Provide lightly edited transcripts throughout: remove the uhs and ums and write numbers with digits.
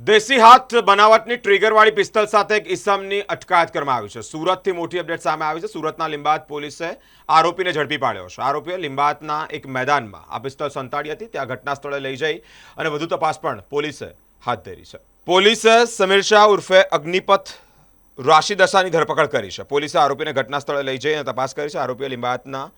દેશી હાથ બનાવટની ટ્રિગરવાળી પિસ્તલ સાથે એક ઇસમની અટકાયત કરવામાં આવી છે। સુરતથી મોટી અપડેટ સામે આવી છે। સુરતના લીંબાયત પોલીસે આરોપીને ઝડપી પાડ્યો છે। આરોપીએ લીંબાયતના એક મેદાનમાં આ પિસ્તલ સંતાડી હતી। ત્યાં ઘટના સ્થળે લઈ જઈ અને વધુ તપાસ પણ પોલીસે હાથ ધરી છે। પોલીસે સમીર શાહ ઉર્ફે અગ્નિપથ રાશિદ અસાની ધરપકડ કરી છે। પોલીસે આરોપીને ઘટના સ્થળે લઈ જઈ અને તપાસ કરી છે। આરોપીએ લીંબાયતના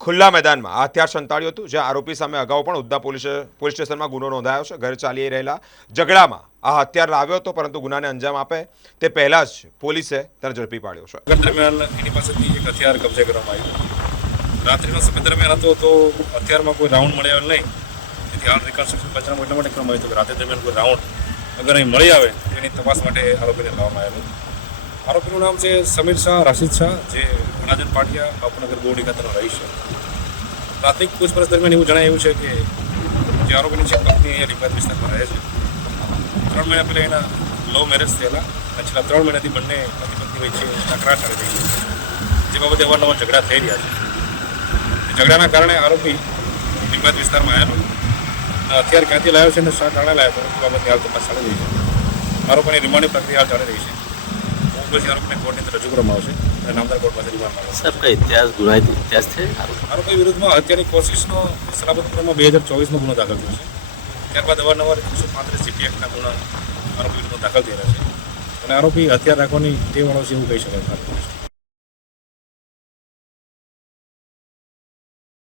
ખુલ્લા મેદાનમાં આ હથિયાર સંતાડ્યું હતું, જ્યાં આરોપી સામે અગાઉ પણ ઉધના પોલીસ સ્ટેશનમાં ગુનો નોંધાયો છે। ઘરે ચાલી રહેલા ઝઘડામાં આ હથિયાર લાવ્યો હતો, પરંતુ ગુનાને અંજામ આપે તે પહેલા જ પોલીસે તેને ઝડપી પાડ્યો છે। દરમિયાન એની પાસેથી એક હથિયાર કબજે કરવામાં આવ્યું। રાત્રિનો સમય દરમિયાન હતો તો હથિયારમાં કોઈ રાઉન્ડ મળ્યા નહીં, તેથી હાલ રિકન્સ્ટ્રક્શન પંચનામું એટલા માટે કરવામાં આવ્યું હતું કે રાત્રિ દરમિયાન કોઈ રાઉન્ડ અગર અહીં મળી આવે તો એની તપાસ માટે આરોપીને લાવવામાં આવેલું। આરોપીનું નામ છે સમીર શાહ રાશિદ શાહ, જે અનાજન પાટિયા બાપુનગર ગોડી ખાતેનો રહીશ છે। પ્રાથમિક પૂછપરછ દરમિયાન એવું જણાવ્યું છે કે જે આરોપીની છે પત્ની અહીંયા લીંબાયત વિસ્તારમાં રહે છે। 3 મહિના પહેલાં એના લવ મેરેજ થયેલા અને છેલ્લા 3 મહિનાથી બંને પતિ પત્ની વચ્ચે તકરાર ચાલી રહી છે, જે બાબતે અવારનવાર ઝઘડા થઈ રહ્યા છે। ઝઘડાના કારણે આરોપી લીંબાયત વિસ્તારમાં આવેલો હથિયાર ક્યાંથી લાવ્યો છે અને શા કારણે લાવ્યો છે એ બાબતની હાલ તપાસ ચાલી રહી છે। આરોપીની રિમાન્ડની પ્રક્રિયા હાલ ચાલી રહી છે। પછી આરોપીને કોર્ટની અંદર રજૂ કરવામાં આવશે અને નામદાર કોર્ટ પાસે રિમાન્ડમાં આવશે। સાહેબ, કઈ ઇતિહાસ ગુનાહિત ઇતિહાસ છે આરોપી વિરુદ્ધમાં હત્યાની કોશિશનો સલામતીમાં 2024માં ગુનો દાખલ થયો છે। ત્યારબાદ અવારનવાર 135 CP એક્ટના ગુના આરોપી વિરુદ્ધમાં દાખલ થયેલા છે અને આરોપી હથિયાર રાખવાની ટેવવાળો છે એવું કહી શકાય।